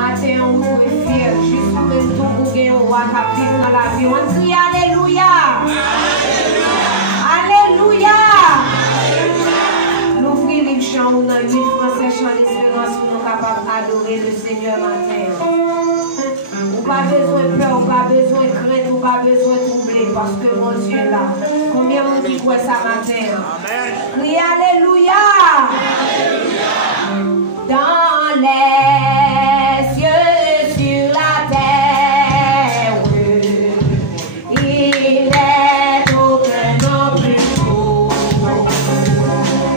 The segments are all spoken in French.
Matin, on doit fier, juste pour le tout pour gagner au roi qui vit dans la vie. On crie Alléluia. Alléluia. L'ouvrir les chants, on a 8 français chants d'espérance pour nous capables d'adorer le Seigneur matin. On n'a pas besoin de peur, on n'a pas besoin de crainte, on n'a pas besoin de troubler parce que mon Dieu est là. Combien on dit quoi ça matin? Crie Alléluia. Dans les cieux, sur la terre, il est aucun nom plus beau,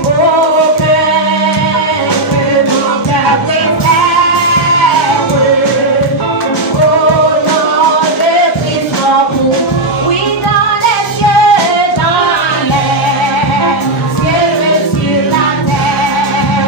aucun que mon cœur préfère. Au nom de Christ mon amour, oui, dans les cieux, sur la terre.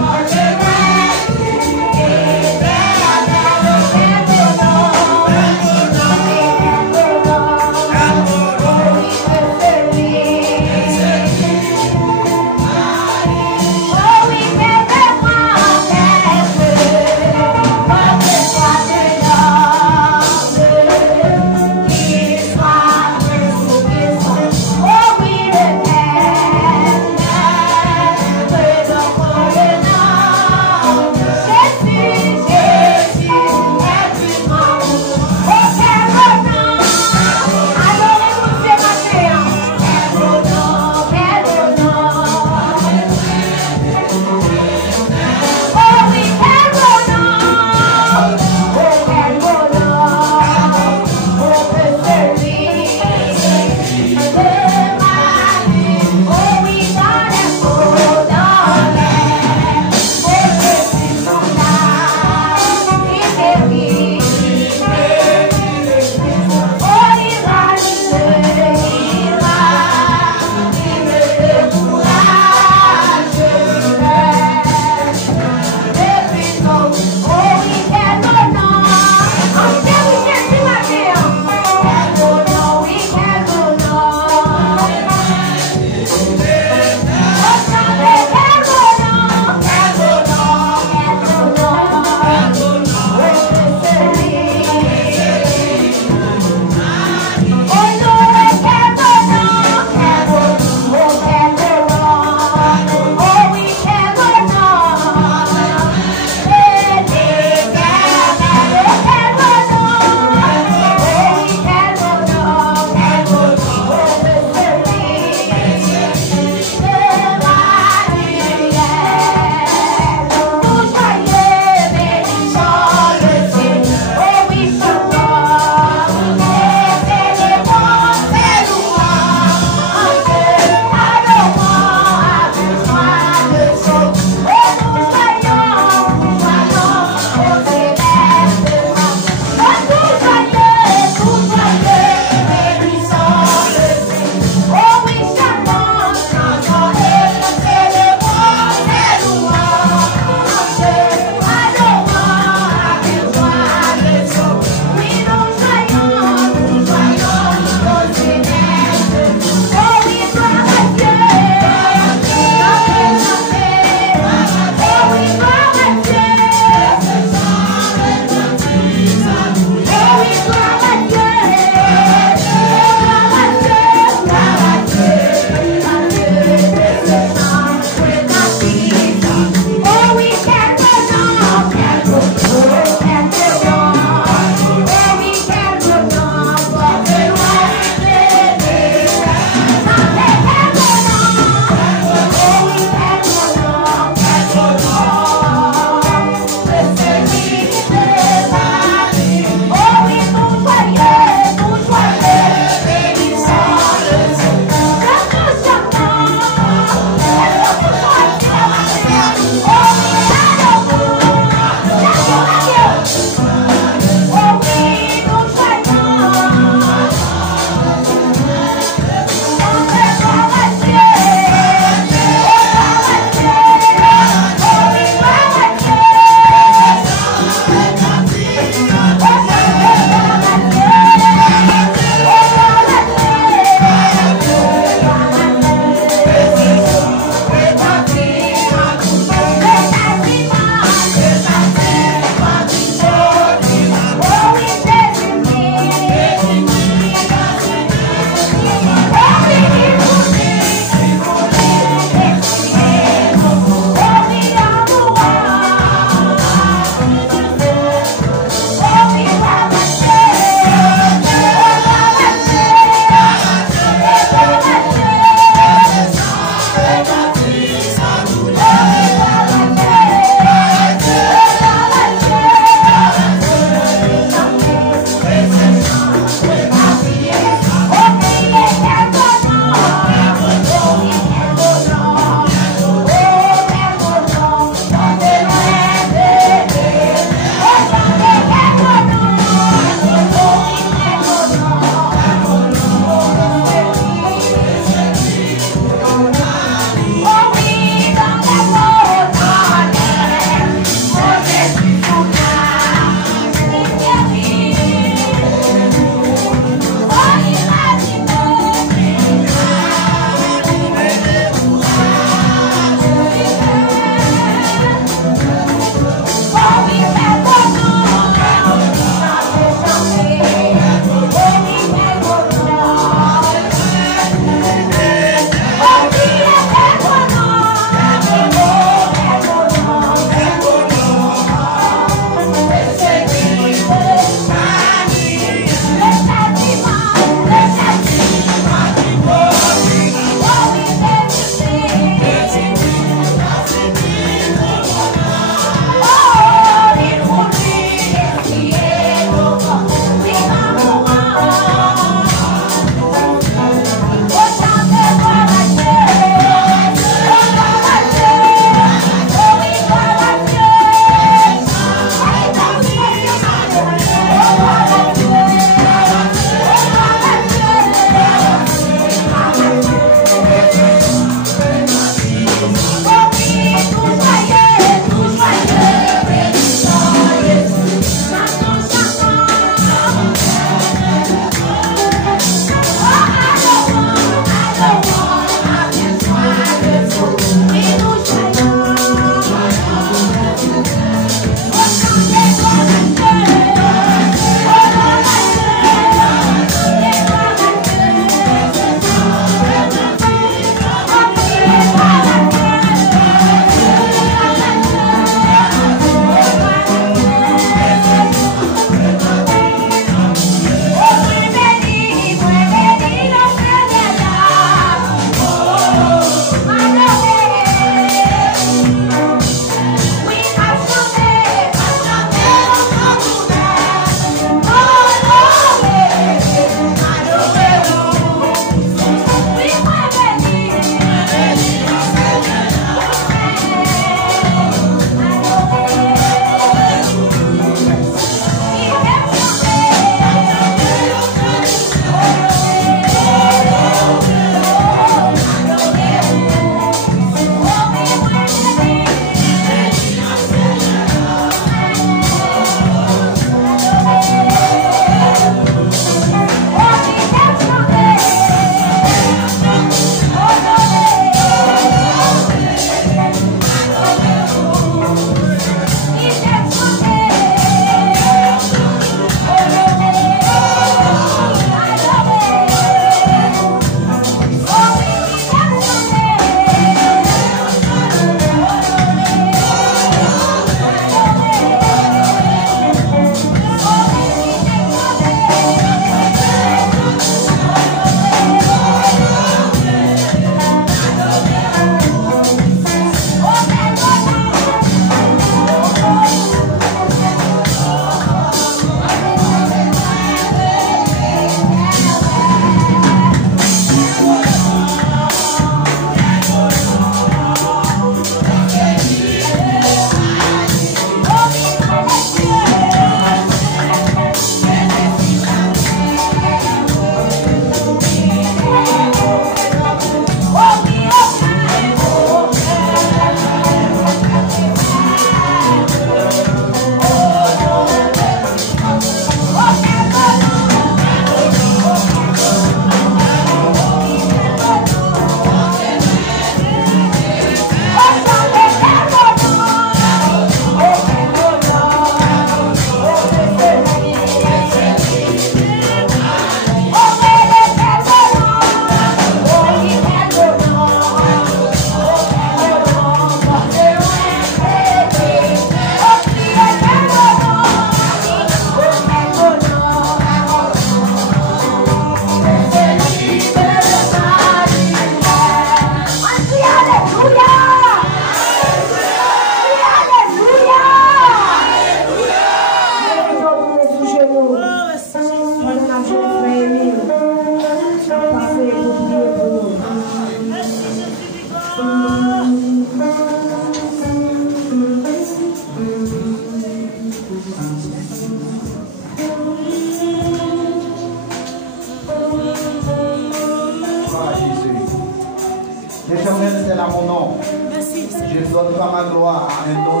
à mon nom. J'exalte pas ma gloire à un nom.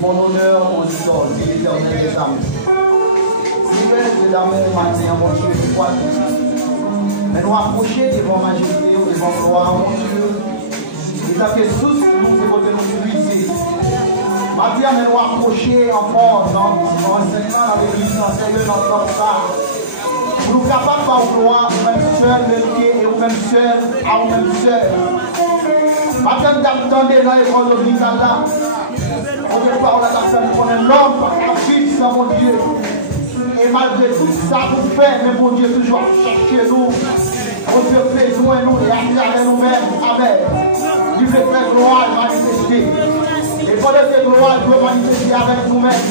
Mon honneur, mon histoire, dit l'Éternel des âmes. Si vous êtes d'amour, matin, mon Dieu, je crois mais nous approcher devant majesté, devant gloire, mon Dieu. Et ça fait sous nous, c'est pour nous puiser. Matin, mais nous approcher en force, dans l'enseignement, dans l'église, dans le Seigneur, dans le ça. Pour nous capables par gloire, nous-mêmes seuls, vérifier, et nous-mêmes seuls, à nous-mêmes seuls. Matin, nous attendons dans l'école de l'Église. On veut pas, on a personne qu'on est l'homme, parce qu'on vit sans mon Dieu. Et malgré tout ça, vous faites, mais mon Dieu toujours chercher nous. On Dieu fait besoin nous et avec nous-mêmes. Amen. Il veut faire gloire et manifester. Et pendant que gloire doit manifester avec nous-mêmes.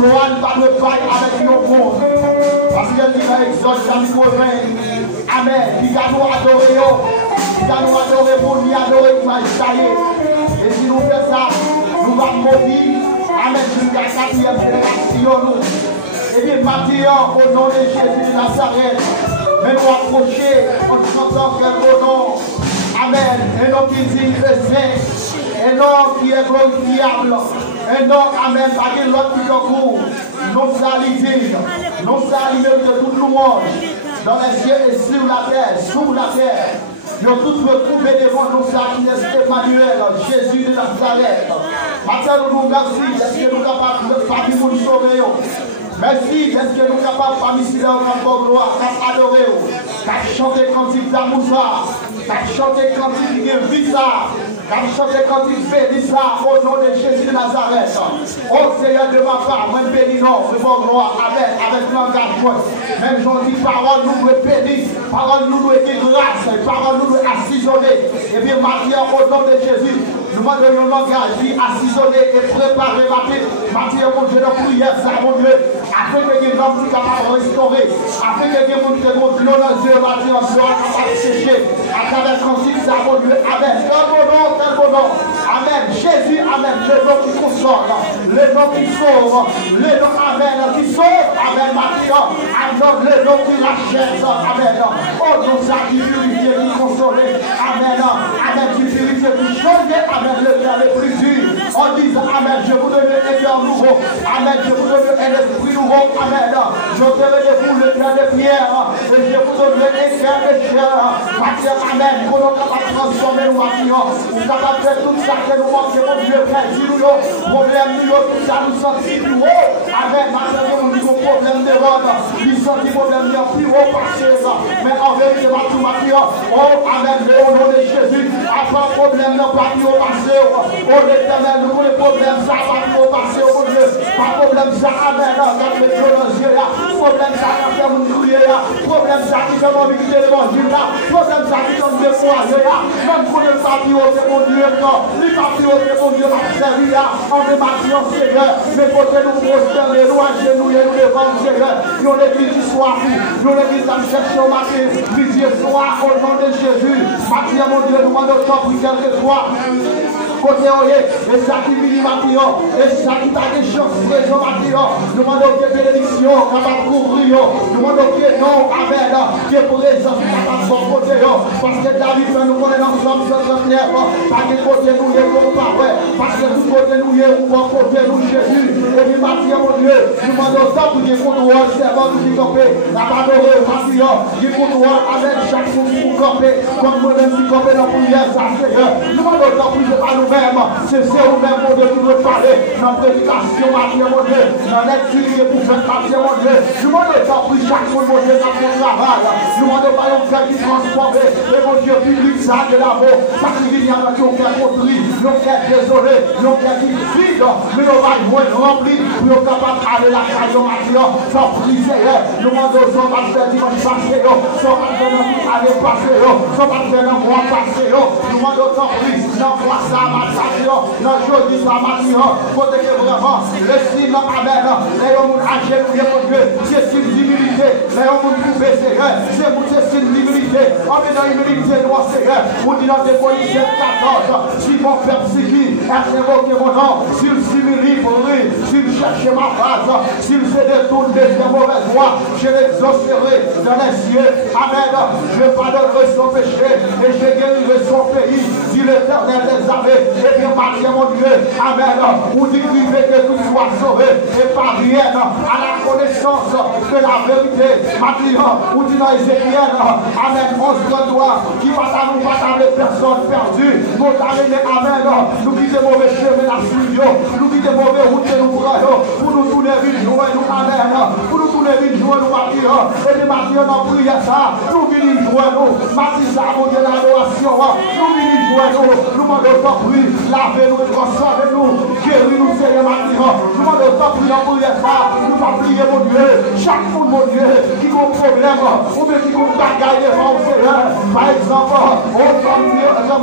Gloire ne va pas avec nos mondes. Parce qu'il dit dans Exode, chapitre 20. Amen. Il va nous adorer. Il va nous adorer pour lui adorer, il va essayer. Et si nous faisons ça, nous allons mourir. Amen. Jusqu'à la 4e génération. Et bien, maintenant, au nom de Jésus de Nazareth, mais nous approcher en chantant quel nom. Amen. Un nom qui dit saint, un nom qui est glorifiable, un nom, amen, pas de l'autre qui concourt. Non salivé, non salivé de tout le monde, dans les cieux et sur la terre, sous la terre. Ils ont tous retrouvé devant nous, Emmanuel, Jésus de Nazareth. Maintenant, nous nous remercions, est-ce que nous sommes capables de faire du monde sauver? Merci, est-ce que nous sommes capables parmi ici là encore gloire, qu'à adorer, qu'à chanter cantique d'amour, qu'à chanter cantique de vie, qu'à chanter cantique béni ça, au nom de Jésus de Nazareth. Oh Seigneur de ma part, moi béni non, c'est bon gloire, avec l'engagement. Même j'en dis parole, nous doit bénir, parole nous doit dire grâce, parole nous doit assaisonner. Et bien, Marie, au nom de Jésus, nous demandons un langage, assaisonner et préparer ma vie. Marie, mon Dieu, dans prière, ça, mon Dieu. Afin que les gens puissent restaurer, afin que les gens puissent violence de la vie en soi capable de sécher, à travers le cantique, ça mon Dieu, amen. Tel bon nom, amen. Jésus, amen. Le nom qui console, le nom qui sauve, le nom, amen, qui sauve, amen, Marie, amen, le nom qui rachète, amen. Oh, non, ça qui purifie, qui console, amen, amen, qui purifie, qui change, amen, le cœur le plus dur. On dit, amen, je vous donne un cœur nouveau, amen, je vous donne un esprit nouveau. Amen. Je te vous le cœur de pierre et je vous donne le cœur de chair. Amen. Pour nous capables de transformer nos mamans, nous capables de faire tout ça que nous manquons, mon Dieu, Père, dis-nous, problème, tout ça nous sentit plus haut. Amen. Maintenant, nous avons problème de robe, nous sentis problème de plus haut passé. Mais en vérité, tout matin, oh, amen, mais au nom de Jésus, après problème de pas plus haut passé. Oh, l'éternel, nous les problèmes, ça va plus haut passé, oh mon Dieu. Pas problème, ça, amen. Problème ça qui fait mon crier là, problème ça qui fait mon victoire l'évangile là, problème ça qui fait mon décourager là, même pour le papier c'est mon Dieu non, les papiers c'est mon Dieu m'a servi là, en démarquant Seigneur, mais côté nous prospérer, nous agenouiller, nous devant Seigneur, nous l'église du soir, nous l'église à chercher au matin, midi et soir, au nom de Jésus, matin mon Dieu, nous demandons tant pour quelque soit. Côté et ça qui vit matin, et ça qui t'a des chances, raison matin, nous demandons que bénédiction, capable de couvrir, nous demandons que non, amen, qui est présent, capable de côté, parce que David, nous connaissons ensemble, c'est clair, parce que côté nous, il est comparé, parce que tout côté nous, il est côté nous, Jésus, et puis matin, mon Dieu, nous demandons ça pour dire qu'on doit servant nous qui camper, la parole, matin, qui qu'on doit avec chaque jour pour camper, comme nous-mêmes qui camper dans la prière, ça, Seigneur, nous demandons ça pour dire à nous-mêmes. C'est vous-même, mon Dieu, qui doit parler dans la prédication, mon Dieu, dans l'étude pour faire partie, mon Dieu. Nous demandons pas pour chaque fois, mon Dieu, dans son travail. Nous demandons pas un cœur qui transforme, et mon Dieu, public, ça, de l'amour, ça qui vient avec un cœur contrit, un cœur désolé, un cœur qui vide, mais nous va moins rempli, pour être capable d'aller la caille au matin, sans prier. Nous demandons son pasteur dimanche passé, son pasteur dans l'année passée, son pasteur dans le mois passé. Nous demandons sans prise, dans quoi ça. matin, dans jeudi, ça matin, côté que vraiment, le signe, amen, les hommes âgés, mon Dieu, c'est signe d'humilité, les hommes pouvez, Seigneur, c'est pour ces signes d'humilité, on est dans l'humilité, nous, Seigneur, pour dire dans des policiers 14, si mon peuple s'il invoque mon nom, s'il s'humilie pour lui, s'il cherche ma face, s'il se détourne de ses mauvaises voies, je l'exaucerai dans les cieux, amen, je pardonnerai son péché, et je guérirai son pays, dit l'Éternel des armées, et bien Dieu mon Dieu, amen, ou dit que tout soit sauvé, et parvienne à la connaissance de la vérité, maintenant, ou dit dans Ézéchiel, amen, 11-3, qui va nous pas les personnes perdues, nous t'amener, amen, nous qui des mauvais chemins la studio, nous qui des mauvais routes que nous croyons, pour nous tourner vite jouer, nous, amen, pour nous tourner vite jouer, nous, matin, et les matins, dans prière ça, nous venons jouer, nous, matin, ça, mon Dieu, l'adoration, nous venons jouer, nous demandons ta prière, lavez-nous et transformez-nous, guéris-nous, Seigneur, matin, nous demandons ta prière, dans prière ça, nous pas prier, mon Dieu, chaque monde, mon Dieu, qui a un problème, ou bien qui a un bagaille devant, Seigneur, par exemple,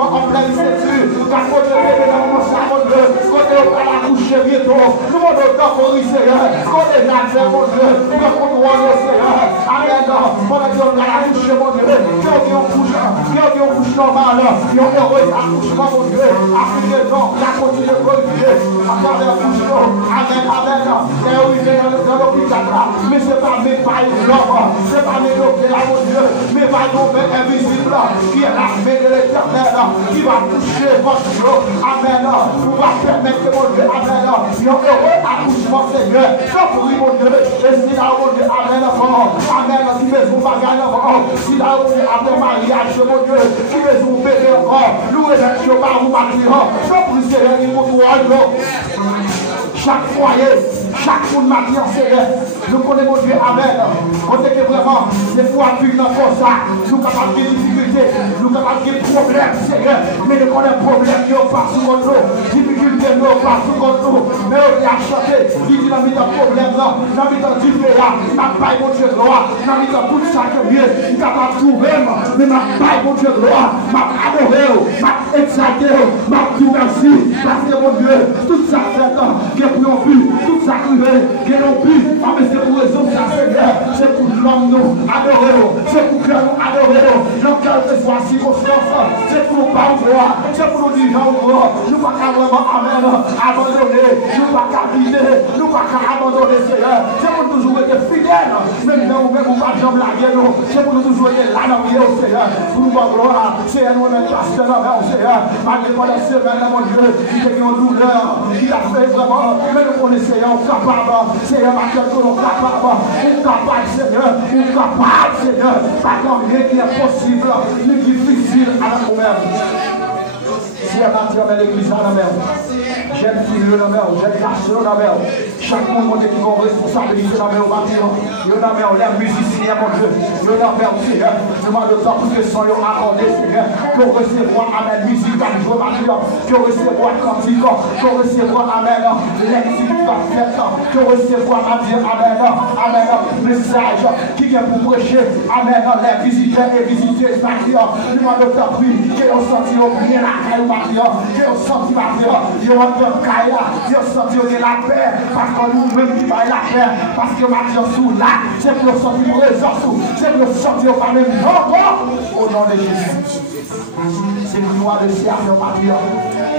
en pleine ceinture, quand on te met dans mon sang, mon Dieu, quand on va la coucher bientôt, nous demandons ta prière, Seigneur, quand on est là, mon Dieu, pour qu'on voit, Seigneur, amen, pendant qu'on va la coucher, mon Dieu, qui a un couche normal, qui a un heureux accouchement, mon Dieu, après les gens, la continue de corriger, à travers le couche, amen, amen, et arrivé dans l'hôpital là, mais c'est pas mes pailles l'homme, c'est pas mes docteurs là, mon Dieu, mais pas nos mains invisibles, qui est l'armée de l'Éternel, qui va toucher votre Dieu, amen, pour va permettre que mon Dieu, amen, il y a un heureux accouchement, Seigneur, sans bruit, mon Dieu, et si là, mon Dieu, amen, amen, qui fait son bagage avant, si là, mon Dieu, après mariage, mon Dieu, qui fait son bébé encore, nous, les gens, par vous, maintenant, sans bruit, Seigneur, il faut tout chaque foyer, chaque monde matin, Seigneur, nous connaissons mon Dieu, amen. On sait que vraiment, des fois, plus dans ça, nous sommes capables de difficultés, nous sommes capables de problèmes, Seigneur, mais nous connaissons problèmes qui sont pas sous contre nous, difficultés qui sont pas sous contre nous, mais on a chanté, qui dit dans le problème, dans le différent, n'a pas mon Dieu gloire, dans le tout ça que Dieu est capable de trouver, mais n'a pas mon Dieu gloire, m'a adoré, m'a exalté, m'a dit merci, parce que mon Dieu, tout ça fait pour plus, tout ça qui n'ont plus, mais c'est pour raison de ça, Seigneur, c'est pour l'homme nous adorer, c'est pour que nous adorer, dans quelle que soit la circonstance, c'est pour nous pas voir, c'est pour nous dire, nous ne pas vraiment, amen, abandonner, nous ne pas quitter, nous ne pas abandonner, Seigneur, c'est pour toujours être fidèles, même dans nous, même pour pas jamais la guerre, c'est pour nous toujours être là dans le Seigneur, pour nous voir gloire, Seigneur, nous sommes cassés dans la Seigneur, malgré pendant la semaine, mon Dieu, qui a une douleur, qui a fait vraiment. Mais nous connaissons, capable, Seigneur, maintenant que nous sommes capables, Seigneur, nous sommes capables, Seigneur, pas comme rien qui est possible, ni difficile à nous-mêmes. Si à partir de l'église à la mer, j'aime tirer la mer, j'aime lâcher la mer. Chaque monde qui a une responsabilité dans la mer au bâtiment. Il y a la mer, les musiciens, mon Dieu. Il y a la mer, Seigneur. Je demande autant pour que son accordé, Seigneur. Pour recevoir, amen, musique dans le jour bâtiment. Pour recevoir cantique. Pour recevoir, amen, l'exil qui va faire. Pour recevoir, amen, amen, message qui vient pour prêcher, amen, les visiteurs et visiteuses bâtiment. Je demande autant pour qu'ils ont senti bien la haine. Ils ont senti ma vie, ils ont entendu Kaya, ils ont senti la paix, parce que nous-mêmes qui parlons la paix, parce que ma vie sous là, c'est pour sortir présent, c'est pour sortir par les gens, au nom de Jésus. C'est une loi de servir ma vie,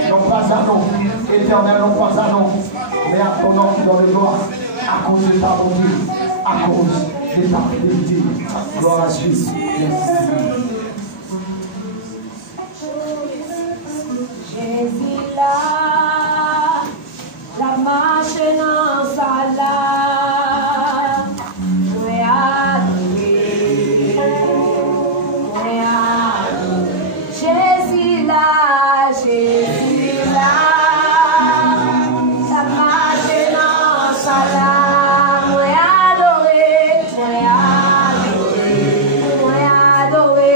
non pas à nous, éternel, non pas à nous, mais à ton nom qui donne gloire, à cause de ta bonté, à cause de ta fidélité. Gloire à Jésus. Jésus là, la marche dans sa là, Jésus là, Jésus là, la marche dans sa là, moi adoré, moi adoré, moi adoré.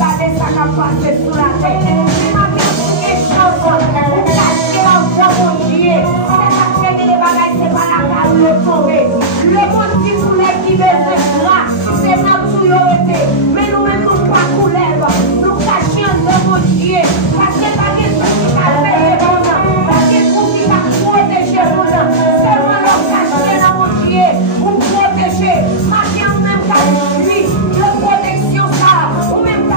regarder ça qui a passé sous la tête. Mais ma vie, c'est chose pour cacher l'enfant, mon Dieu. C'est ça qui fait les bagages, c'est pas la case de tomber. Le monde qui soulève, qui besoin de grâce, c'est notre souillorité. Mais nous-mêmes, nous pas coulève. Nous cachons dans mon Dieu. Parce que pas de choses qui a fait les bons. Parce que pour qui va protéger mon nom. C'est moi le cacher dans mon Dieu. Pour protéger. Maintenant, nous-mêmes, lui, de protection, ça. Nous-mêmes, de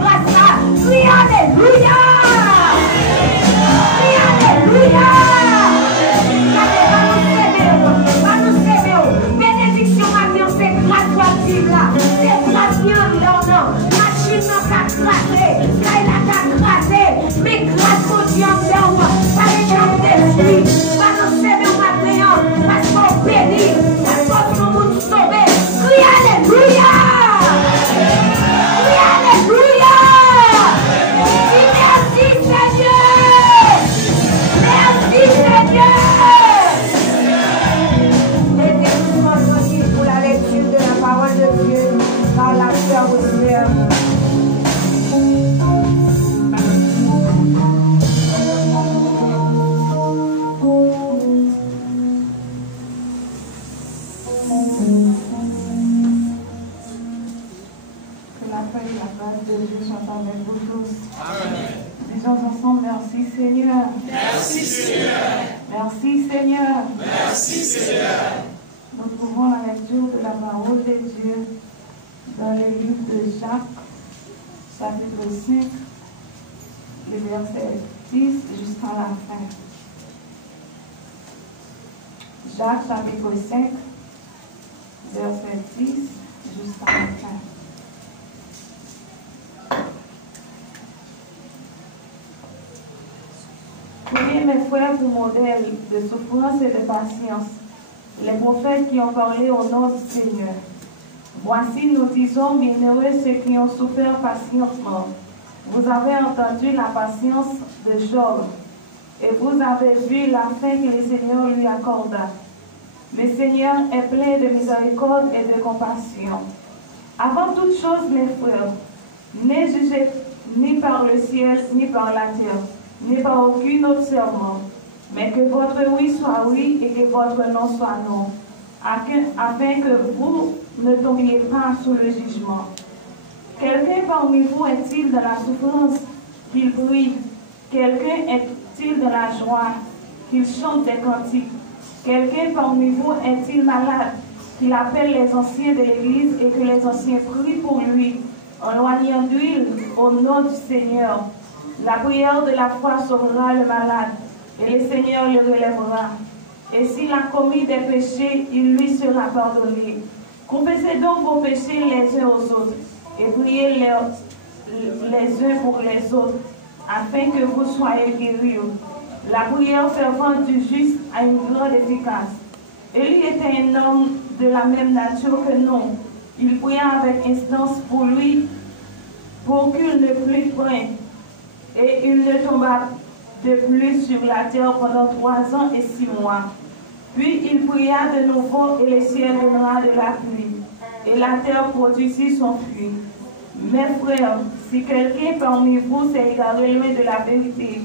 grâce, ça. Oui, alléluia. Oui, alléluia. Bénédiction, maintenant, c'est grâce là. C'est grâce là. Machine n'a pas grâce. Elle a grâce. Mais grâce au Dieu en dedans. Pas les gens d'esprit. Pas nous s'aimer maintenant. Parce qu'on bénit. Parce qu'on nous sauve. Oui, alléluia. Oui, alléluia. Merci Seigneur. Merci Seigneur. Mettez-vous pour la lecture de la parole de Dieu par la sœur Rosemère. Disons ensemble, merci Seigneur. Merci Seigneur. Merci Seigneur. Merci Seigneur. Nous trouvons la lecture de la parole de Dieu dans le livre de Jacques, chapitre 5, le verset 10 jusqu'à la fin. Jacques, chapitre 5, verset 10 jusqu'à la fin. Prenez mes frères pour modèle de souffrance et de patience, les prophètes qui ont parlé au nom du Seigneur. Voici, nous disons, bienheureux ceux qui ont souffert patiemment. Vous avez entendu la patience de Job, et vous avez vu la fin que le Seigneur lui accorda. Le Seigneur est plein de miséricorde et de compassion. Avant toute chose, mes frères, ne jugez ni par le ciel, ni par la terre, ni par aucune autre serment, mais que votre oui soit oui et que votre non soit non, afin que vous ne tombiez pas sous le jugement. Quelqu'un parmi vous est-il dans la souffrance, qu'il prie? Quelqu'un est-il dans la joie, qu'il chante des cantiques? Quelqu'un parmi vous est-il malade, qu'il appelle les anciens de l'Église et que les anciens prient pour lui, en loignant d'huile au nom du Seigneur? La prière de la foi sauvera le malade, et le Seigneur le relèvera. Et s'il a commis des péchés, il lui sera pardonné. Confessez donc vos péchés les uns aux autres, et priez les uns pour les autres, afin que vous soyez guéris. La prière fervente du juste a une grande efficace. Élie était un homme de la même nature que nous. Il pria avec instance pour lui, pour qu'il ne plût point. Et il ne tomba de plus sur la terre pendant 3 ans et 6 mois. Puis il pria de nouveau et le ciel donnera de la pluie. Et la terre produisit son fruit. Mes frères, si quelqu'un parmi vous s'est égaré loin de la vérité,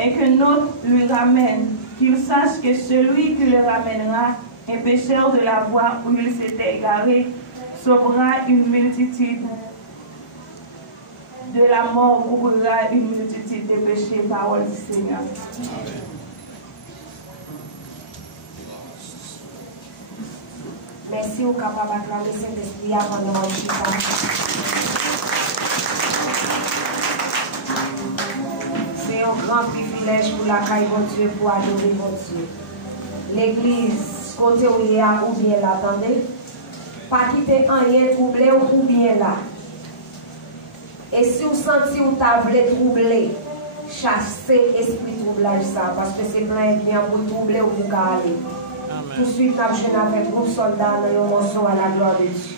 et que notre lui ramène, qu'il sache que celui qui le ramènera, un pécheur de la voie où il s'était égaré, sauvera une multitude. De la mort couvrira une multitude de péchés, parole du Seigneur. Amen. Merci au capable d'acclamer Saint-Esprit avant de manger. C'est un grand privilège pour la caille de Dieu, pour adorer mon Dieu. L'église, côté où il y a ou bien là, attendez. Pas quitter rien troublé ou bien là. Et si vous sentez ou t'avez troublé, chassez esprit troublage ça, parce que c'est plein de bien pour troubler ou pour aller. Tout de suite, nous avons avec groupe soldat dans le morceau à la gloire de Dieu.